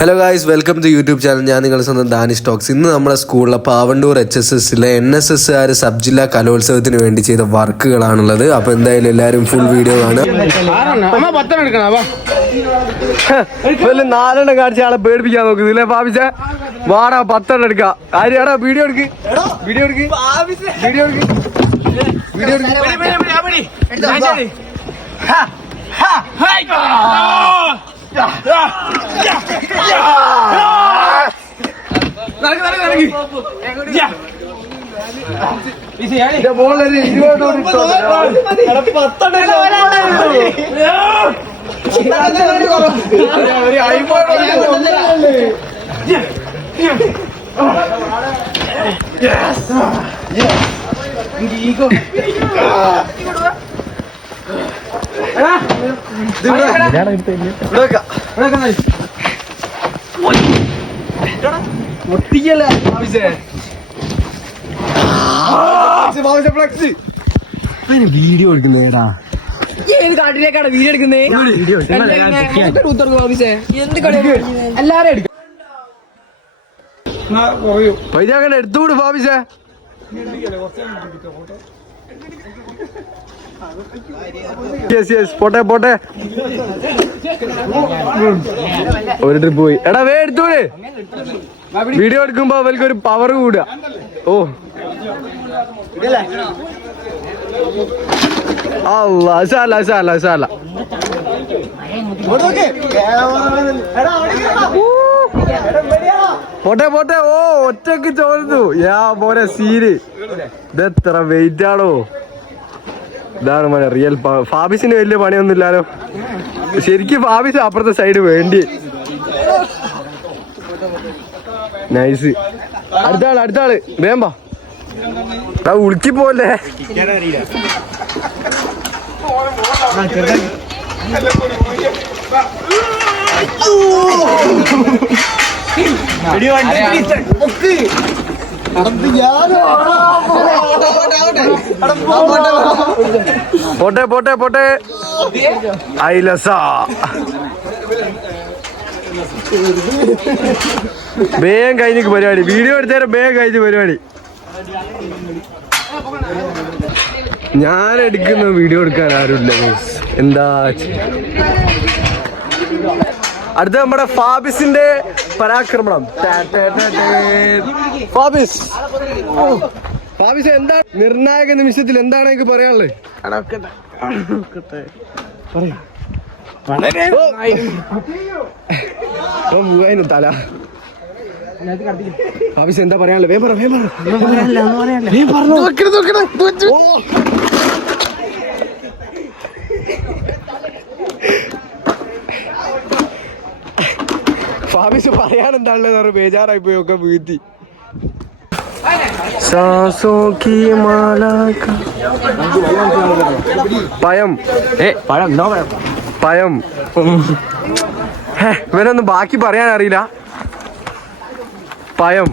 Hello guys, welcome to YouTube channel. ഞാൻ നിങ്ങളുടെ സ്വന്തം ദാനിഷ് ടോക്സ്. ഇന്ന് നമ്മുടെ സ്കൂളിലെ പാവണ്ടൂർ HSSലെ NSSകാർ സബ് ജില്ലാ കലോത്സവത്തിന് വേണ്ടി ചെയ്ത വർക്കുകളാണുള്ളത്. അപ്പോൾ എന്തായാലും എല്ലാവരും ഫുൾ വീഡിയോ കാണുക. നാലെണ്ണം കാണിച്ച ആളെ പേടിപ്പിക്കാൻ നോക്കുന്നില്ലേ പാപിച്ച? വാടാ 10 എടുക്കാം. ആര്യാടാ വീഡിയോ എടുക്ക്, വീഡിയോ എടുക്ക്, വീഡിയോ എടുക്ക്, വീഡിയോ എടുക്ക്. വീഡിയോ എടുക്കുന്നേടാ, ഏത് കാട്ടിലേക്കാണ് വീഡിയോ എടുക്കുന്നേ? എല്ലാരും എടുക്കും. പൈജാക്കണ്ട എടുത്തുകൂട് ഫാബിസേ. പോട്ടെ പോട്ടെ, ഒരു ട്രിപ്പ് പോയി. എടാ വേ എടുത്തൂടെ, വീഡിയോ എടുക്കുമ്പോ അവർക്ക് ഒരു പവർ കൂടുക. ഓ അല്ലാ സാല സാല സാല. പോട്ടെ പോട്ടെ. ഓ ഒറ്റക്ക് ചോദിച്ചു യാ പോരെ സീര്. ഇതെത്ര വെയിറ്റ് ആണോ? ഇതാണ് മനെ റിയൽ ഫാബിസിന് വലിയ പണിയൊന്നും ഇല്ലാലോ. ശരിക്കും ഫാബിസ് അപ്പുറത്തെ സൈഡ് വേണ്ടി. നൈസ്. അടുത്താള് വേമ്പാ ഉളുക്കി പോലെ. പോട്ടെ പോട്ടെ പോട്ടെ. ഐലസ വേഗം കഴിഞ്ഞ പരിപാടി. വീഡിയോ എടുത്തേരം വേഗം കഴിഞ്ഞ പരിപാടി. ഞാൻ എടുക്കുന്ന വീഡിയോ എടുക്കാൻ ആരുമില്ല. എന്താ അടുത്ത നമ്മുടെ ഫാബിസിന്റെ പരാക്രമണം. ഫാബിസ് എന്താ നിർണായക നിമിഷത്തിൽ എന്താണ് എനിക്ക് പറയാനുള്ളത്? തല ഫാബിസ് എന്താ പറയാനുള്ളത്? ഫാബിസ് പറയാനെന്താണല്ലോ, ബേജാറായി പോയി ഒക്കെ വീഴ്ത്തി. പയം പയം. ഇവനൊന്നും ബാക്കി പറയാൻ അറിയില്ല. പയം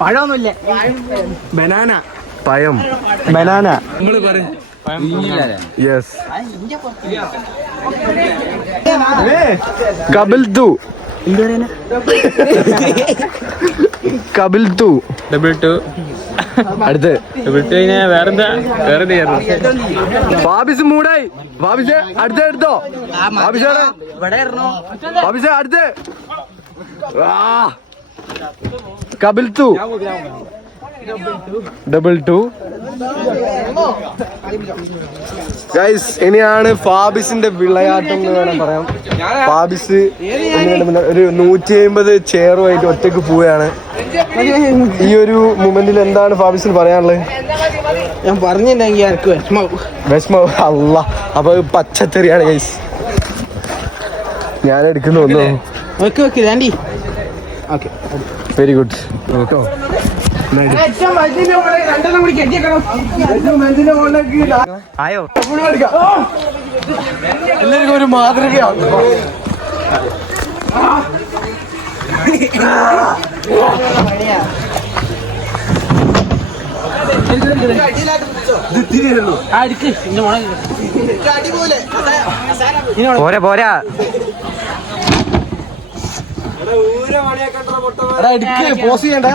പഴമൊന്നുമില്ല. ബനാന. പയം ബനാന. യെസ്. കബിൽത്തു. കബിൽത്തു. അടുത്ത് വേറെന്താ? ഫാബിസ് മൂടായി. ഫാബിസ് അടുത്ത എടുത്തോ. ഫാബിസ് അടുത്ത്. കബിൽത്തു. ഡബിൾ2. ഗൈസ്, ഇനിയാണ് ഫാബിസിന്റെ വിളയാട്ടം എന്ന് വേണം പറയാം. ഫാബിസ് ഒരു 150 ചെയറുമായിട്ട് ഒറ്റക്ക് പോവുകയാണ്. ഈ ഒരു മൊമെന്റിൽ എന്താണ് ഫാബിസിന് പറയാനുള്ളത്? ഞാൻ പറഞ്ഞില്ലെങ്കിൽ ആർക്ക് വിഷമാവും. അല്ല, അപ്പൊ പച്ചത്തെറിയാണ് ഗൈസ്. ഞാൻ എടുക്കുന്ന ഒന്നോ. Very good. ആയോ? എല്ലാവർക്കും ഒരു മാതൃകയാണ്. പോരാ പോരാ പോസ് ചെയ്യണ്ട.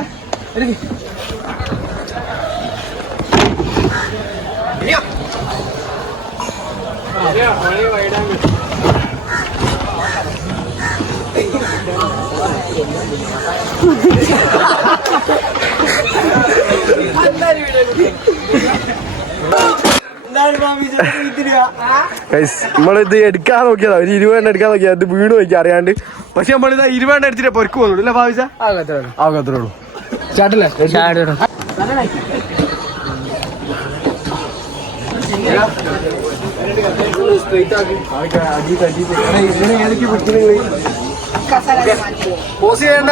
നമ്മളിത് എടുക്കാൻ നോക്കിയതാ, ഒരു 20 എണ്ണം എടുക്കാൻ നോക്കിയാ അത് വീണ് നോക്കി അറിയാണ്ട്. പക്ഷെ നമ്മളിത് 20 എണ്ണം എടുത്തിട്ട് പൊരുക്ക് പോകുന്നുള്ളൂ അല്ലേ ഭാവിച്ച? ആകത്രേ ഉള്ളൂ. ചാട്ടല്ലേ പോസ് ചെയ്യണ്ട.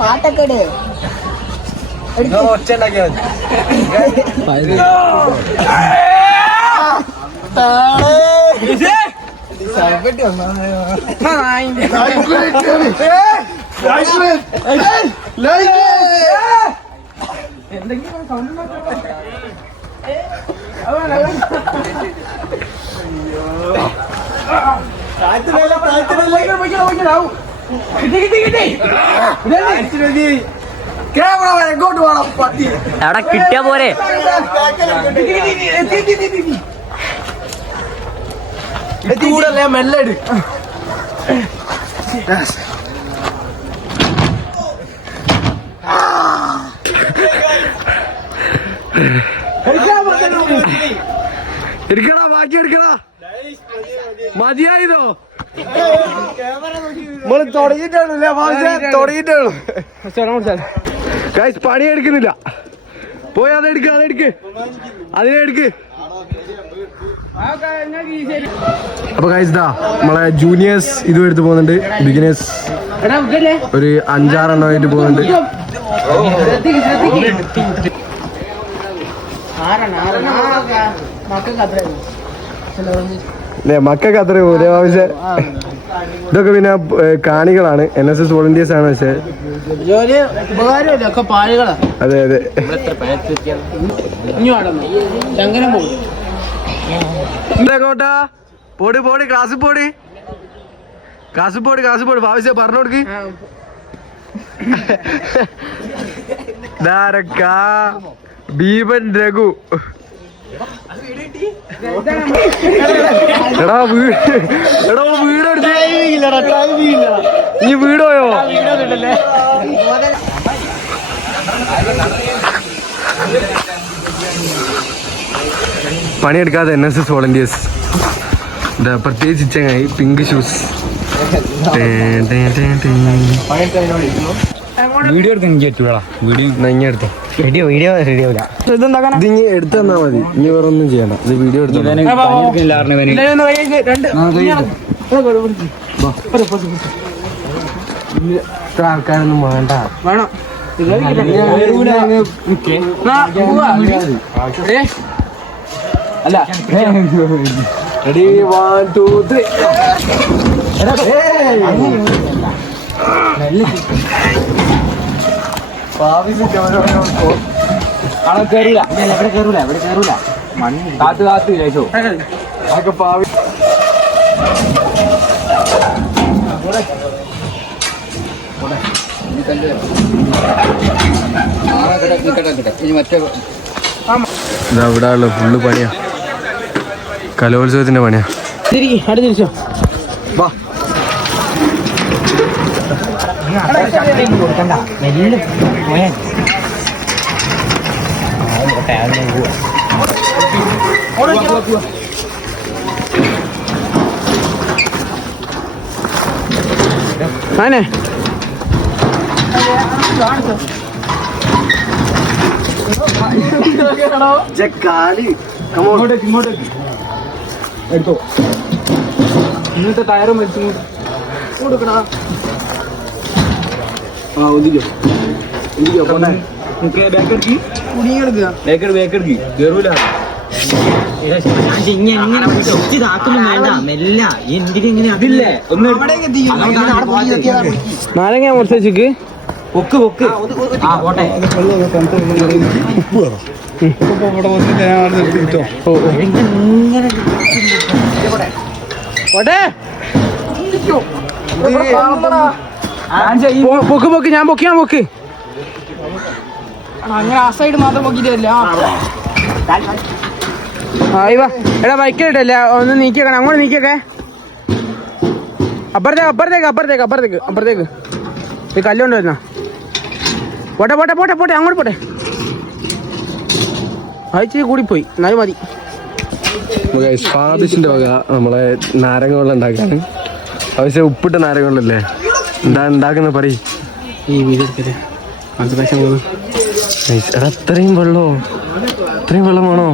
പാട്ടൊക്കെ ഒച്ച ഉണ്ടാക്കിയാ എവിടെ കിട്ടിയ പോരെ. മെല്ലെ എടുക്കടാ, ബാക്കി എടുക്കടാ. മതിയായതോ? നമ്മള് തുടങ്ങിയിട്ടുള്ളൂ. പണി എടുക്കുന്നില്ല. പോയി അതെടുക്ക്, അതിനെടുക്ക്. അപ്പൊ ഗൈസ് ദാ നമ്മളെ ജൂനിയേഴ്സ് ഇതും എടുത്ത് പോകുന്നുണ്ട്. ബിഗിനേഴ്സ് ഒരു 5-6 എണ്ണം ആയിട്ട് പോകുന്നുണ്ട്. മക്കൾക്ക് അത്ര പോലെ ആവശ്യം. ഇതൊക്കെ പിന്നെ കാണികളാണ്, NSS വോളണ്ടിയേഴ്സ് ആണ്. പക്ഷെ അതെ അതെ. കോട്ടാ പോടി ക്ലാസ്സിൽ പോടി. ഭാവിച്ച പറഞ്ഞു കൊടുക്ക്. ഭീമൻ രഘു. എടാ വീടെടുത്ത് നീ വീട് പോയോ? പണിയെടുക്കാതെ NSS വോളണ്ടിയേഴ്സ്. പ്രത്യേകിച്ച് ചങ്ങായി പിങ്ക് ഷൂസ്. വീഡിയോ എടുക്കാൻ എനിക്ക് പറ്റൂടാ. വീഡിയോ എടുത്തോ. വീഡിയോ റെഡിയാവില്ല. ഇതിങ്ങ് എടുത്തു തന്നാ മതി. ഇനി വേറെ ഒന്നും ചെയ്യണ്ട. ഇത് വീഡിയോ എടുത്തു. ഇത്ര ആൾക്കാരൊന്നും വേണ്ട. അല്ല റെഡി 1 2 3. അവിടെ കയറൂല. എവിടെ കയറൂല. മണ്ണ് കാത്ത് കഴിച്ചോ. അതൊക്കെ പാവി. ഇവിടെ ഉള്ള ഫുള്ള് പണിയാ. കലോത്സവത്തിന്റെ പണിയാ. തിരിച്ചോ. വാ കൊടുക്കണ്ട. നെല്ല് പോയാ ആനെ ഇങ്ങോട്ടേക്ക് എടുത്തോ. ഇന്നത്തെ ടയറും വെച്ചു കൊടുക്കടാ. ബേക്കെടുക്കി കേറൂല. നാരങ്ങ മുറിച്ച് വെച്ചിക്ക് പൊക്ക് പൊക്ക് ആ പോട്ടെ പോട്ടെ പൊക്ക് പൊക്ക് ഞാൻ പൊക്ക് അങ്ങനെ ആ സൈഡ് മാത്രം നോക്കിയിട്ടില്ല. വാ എടാ ബൈക്കിലിട്ടല്ലേ ഒന്ന് നീക്കിയേക്കണം അങ്ങോട്ട് നീക്കിയൊക്കെ അപ്പുറത്തേക്ക് ഈ കല്ലുകൊണ്ട് വരുന്ന പോട്ടെ അങ്ങോട്ട് പോട്ടെ അയച്ചിരി കൂടിപ്പോയി എന്നാലും മതി. ഫാബിസിന്റെ വക നമ്മളെ നാരങ്ങ വെള്ളം ഉണ്ടാക്കാണ്. ആവശ്യം ഉപ്പിട്ട നാരങ്ങ വെള്ളല്ലേ എന്താ ഉണ്ടാക്കുന്ന പറയും. ഈ വീട് എടുക്കല്ലേ എടാ ഇത്രയും വെള്ളം വേണോ?